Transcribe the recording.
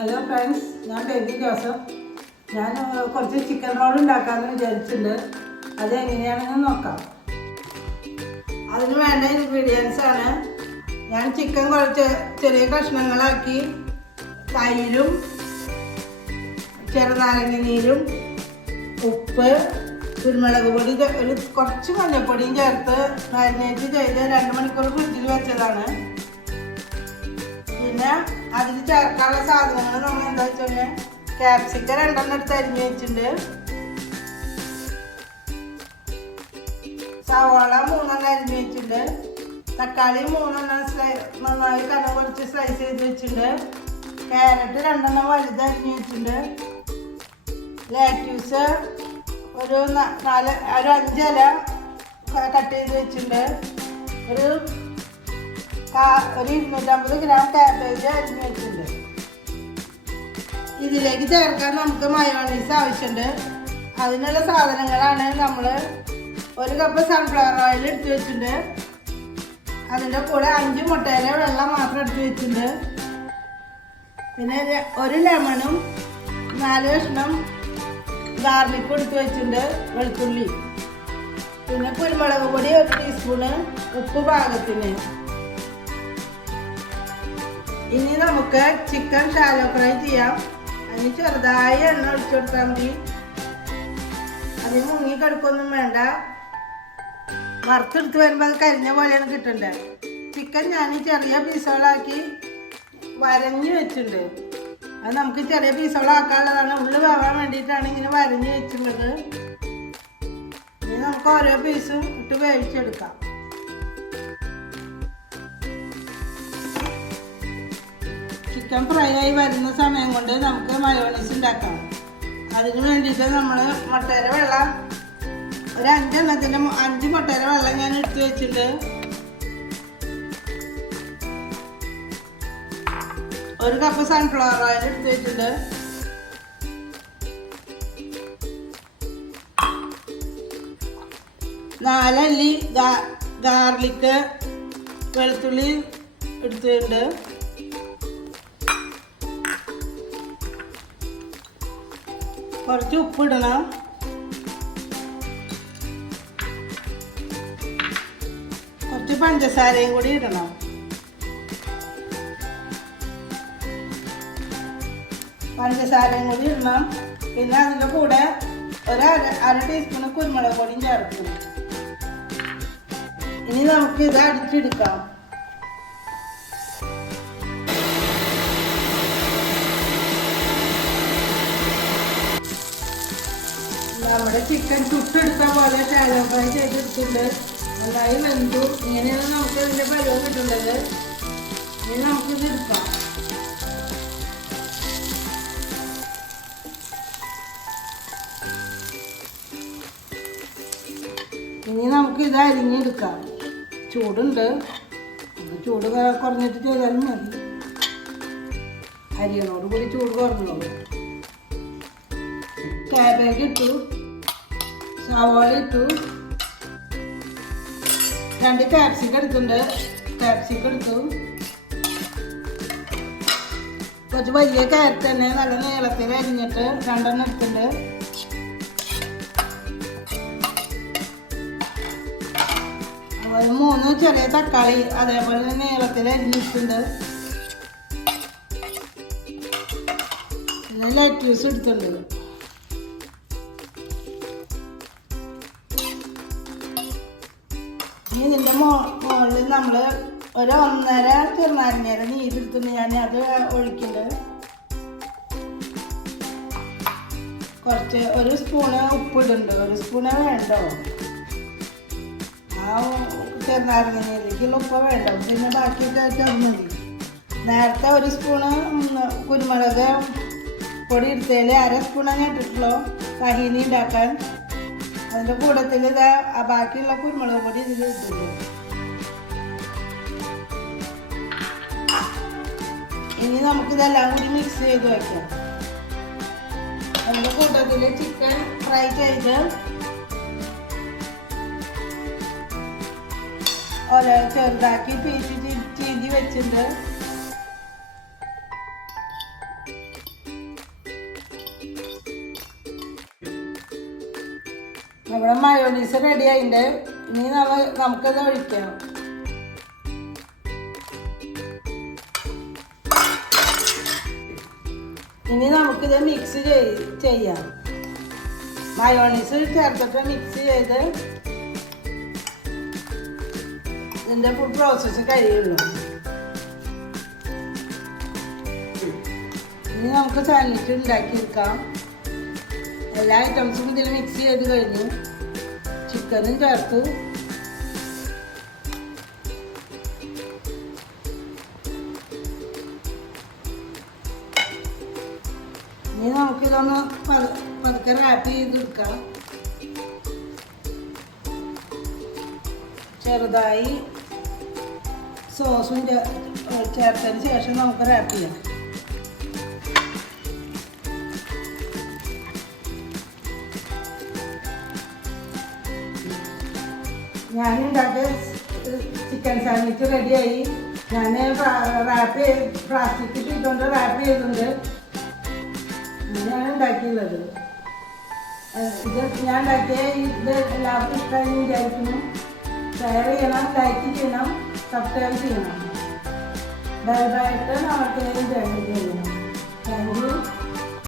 Hello friends ഞാൻ ബേബി ജോസഫ്. ഞാൻ കുറച്ച് ചിക്കൻ റോൾ ഉണ്ടാക്കാമെന്ന് വിചാരിച്ചിട്ടുണ്ട്. അത് എങ്ങനെയാണെന്ന് നോക്കാം. അതിന് വേണ്ട ഇൻഗ്രീഡിയൻസ് ആണ്. ഞാൻ ചിക്കൻ കുറച്ച് ചെറിയ കഷ്ണങ്ങളാക്കി. തൈരും ചെറുനാരങ്ങ നീരും ഉപ്പ് കുരുമുളക് പൊടി ഒരു കുറച്ച് മഞ്ഞൾപ്പൊടിയും ചേർത്ത് മാരിനേറ്റ് ചെയ്ത് രണ്ട് മണിക്കൂർ ഫ്രിഡ്ജിൽ വെച്ചതാണ്. പിന്നെ അതിൽ ചേർക്കാനുള്ള സാധനങ്ങൾ നമ്മൾ എന്താ വെച്ചാൽ ക്യാപ്സിക്കം രണ്ടെണ്ണം എടുത്ത് അരിഞ്ഞ് വെച്ചിട്ടുണ്ട്. സവാള മൂന്നെണ്ണം അരിഞ്ഞ് വെച്ചിട്ടുണ്ട്. തക്കാളി മൂന്നെണ്ണം സ്ലൈ നന്നായി കനം കുറച്ച് സ്ലൈസ് ചെയ്ത് വെച്ചിട്ടുണ്ട്. ക്യാരറ്റ് രണ്ടെണ്ണം വലുത് അരിഞ്ഞ് വെച്ചിട്ടുണ്ട്. ലാറ്റ്യൂസ് ഒരു നാല് ഒരു അഞ്ചല കട്ട് ചെയ്ത് വെച്ചിട്ടുണ്ട്. ഒരു ഒരു ഗ്രാം കാബേജ് അരിഞ്ഞ് ഇതിലേക്ക് ചേർക്കാൻ നമുക്ക് മയോണീസ് ആവശ്യമുണ്ട്. അതിനുള്ള സാധനങ്ങളാണ് നമ്മൾ ഒരു കപ്പ് സൺഫ്ലവർ ഓയിൽ എടുത്ത് വെച്ചിട്ടുണ്ട്. അതിന്റെ കൂടെ അഞ്ച് മുട്ടയിലെ വെള്ളം മാത്രം എടുത്ത് വെച്ചിട്ടുണ്ട്. പിന്നെ ഒരു ലെമണും നാല് കഷ്ണം ഗാർലിക്കും എടുത്ത് വെച്ചിട്ടുണ്ട് വെളുത്തുള്ളി. പിന്നെ കുരുമുളക് പൊടി ഒരു ടീസ്പൂണ് ഉപ്പ് പാകത്തിന്. ഇനി നമുക്ക് ചിക്കൻ ഷാലോ ഫ്രൈ ചെയ്യാം. അതിന് ചെറുതായി എണ്ണ ഒഴിച്ചു കൊടുത്താൽ മതി. അതിന് മുങ്ങി കിടക്കൊന്നും വേണ്ട. വറുത്തെടുത്ത് വരുമ്പോൾ അത് കരിഞ്ഞ പോലെയാണ് കിട്ടേണ്ടത് ചിക്കൻ ഞാൻ ചെറിയ പീസുകളാക്കി വരഞ്ഞു വെച്ചിട്ടുണ്ട്. അത് നമുക്ക് ചെറിയ പീസുകളാക്കാനുള്ളതാണ്. ഉള്ളു വേവാൻ വേണ്ടിയിട്ടാണ് ഇങ്ങനെ വരഞ്ഞു വെച്ചിട്ടുള്ളത്. ഇനി നമുക്ക് ഓരോ പീസും ഇട്ട് വേവിച്ചെടുക്കാം. ചിക്കൻ ഫ്രൈ ആയി വരുന്ന സമയം കൊണ്ട് നമുക്ക് മയോണീസ് ഉണ്ടാക്കാം. അതിന് വേണ്ടിയിട്ട് നമ്മൾ മുട്ടേര വെള്ളം ഒരു അഞ്ചെണ്ണത്തിന്റെ അഞ്ച് മുട്ടേര വെള്ളം ഞാൻ എടുത്ത് വെച്ചിട്ടുണ്ട്. ഒരു കപ്പ് സൺഫ്ലവർ ഓയിൽ എടുത്ത് വെച്ചിട്ടുണ്ട്. നാലല്ലി ഗാർലിക്ക് വെളുത്തുള്ളി എടുത്തിട്ടുണ്ട്. കുറച്ച് ഉപ്പിടണം കുറച്ച് പഞ്ചസാരയും കൂടി ഇടണം. പഞ്ചസാരയും കൂടി ഇടണം. പിന്നെ അതിന്റെ കൂടെ ഒരു അര അര ടീസ്പൂൺ കുരുമുളക് പൊടിയും ചേർക്കണം. ഇനി നമുക്ക് ഇത് അടിച്ചെടുക്കാം. നമ്മുടെ ചിക്കൻ ചുട്ടെടുത്ത പോലെ ഷാലോ ഫ്രൈ ചെയ്തെടുത്തിട്ടുണ്ട്. നന്നായി വെന്തു. ഇങ്ങനെയാണ് നമുക്ക് ഇതിന്റെ പരുവം കിട്ടുന്നത്. ഇനി നമുക്കിത് എടുക്കാം. ഇനി നമുക്ക് ഇത് അരിഞ്ഞെടുക്കാം. ചൂടുണ്ട്. ചൂട് കുറഞ്ഞിട്ട് ചെയ്താലും മതി. അരിയണോട് കൂടി ചൂട് കുറഞ്ഞോളൂ. ക്യാബേജ് ഇട്ടു. സവാള ഇട്ടു. രണ്ട് കാപ്സിക്ക എടുത്തിട്ടുണ്ട്. കാപ്സിക്ക എടുത്തു. കുറച്ച് വലിയ ക്യാരറ്റ് തന്നെ നല്ല നീളത്തിൽ അരിഞ്ഞിട്ട് രണ്ടെണ്ണം എടുത്തിട്ടുണ്ട്. അതുപോലെ മൂന്ന് ചെറിയ തക്കാളി അതേപോലെ തന്നെ നീളത്തിൽ അരിഞ്ഞിട്ടുണ്ട്. പിന്നെ ലെറ്റൂസ് എടുത്തിട്ടുണ്ട്. ഇനി ഇതിന്റെ മോ മുകളിൽ നമ്മൾ ഒരു ഒന്നര ചെറുനാരങ്ങയുടെ നീരെടുത്തിട്ട് ഞാൻ അത് ഒഴിക്കുന്നുണ്ട് കുറച്ച് ഒരു സ്പൂണ് ഉപ്പിടുന്നുണ്ട്. ഒരു സ്പൂണ് വേണ്ടോ? ആ ചെറുനാരങ്ങ നീരിലേക്കുള്ള ഉപ്പ് വേണ്ട? പിന്നെ ബാക്കി ചേർന്ന്. മതി നേരത്തെ ഒരു സ്പൂണ് കുരുമുളക് പൊടി എടുത്തതിൽ അര സ്പൂണാണ് ഇട്ടിട്ടുള്ളൂ. കഹീനി ഉണ്ടാക്കാൻ. അതിന്റെ കൂടത്തിൽ ഇത് ബാക്കിയുള്ള കുരുമുളക് പൊടി ഇതിൽ ഇട്ടിട്ടുണ്ട്. ഇനി നമുക്കിതെല്ലാം കൂടി മിക്സ് ചെയ്ത് വെക്കാം. അതിന്റെ കൂട്ടത്തിൽ ചിക്കൻ ഫ്രൈ ചെയ്ത് ഓരോ ചെറുതാക്കി പീച്ച് ചീതി വെച്ചിട്ടുണ്ട്. നമ്മുടെ മയോണീസ് റെഡി ആയിട്ടുണ്ട് ഇനി നമ്മൾ നമുക്കത് ഒഴിക്കണം. ഇനി നമുക്കിത് മിക്സ് ചെയ്യാം. മയോണീസ് ചേർത്തിട്ട് മിക്സ് ചെയ്ത് ഇതിന്റെ ഫുഡ് പ്രോസസ്സ് കഴിയുള്ളൂ. ഇനി നമുക്ക് സാൻഡ്വിച്ച് ഉണ്ടാക്കിയെടുക്കാം. എല്ലാ ഐറ്റംസും ഇതിൽ മിക്സ് ചെയ്ത് കഴിഞ്ഞു. ചിക്കനും ചേർത്തു. ഇനി നമുക്കിതൊന്ന് പത- പതുക്കെ റാപ്പ് ചെയ്തെടുക്കാം. ചെറുതായി സോസും ചേർത്തതിന് ശേഷം നമുക്ക് റാപ്പ് ചെയ്യാം. ഞാൻ ഉണ്ടാക്കിയ ചിക്കൻ സാൻഡ്വിച്ച് റെഡിയായി. ഞാൻ റാപ്പ് പ്ലാസ്റ്റിക് ഇട്ടുകൊണ്ട് റാപ്പ് ചെയ്തിട്ടുണ്ട് ഞാൻ ഉണ്ടാക്കിയുള്ളത് ഇത് ഞാൻ ഉണ്ടാക്കിയ ഇത് എല്ലാവർക്കും ഇഷ്ടമായി വിചാരിക്കുന്നു. ഷെയർ ചെയ്യണം ലൈക്ക് ചെയ്യണം സബ്സ്ക്രൈബ് ചെയ്യണം. ദയവായിട്ട് നമുക്ക് ജോയിൻ ചെയ്യണം താങ്ക് യു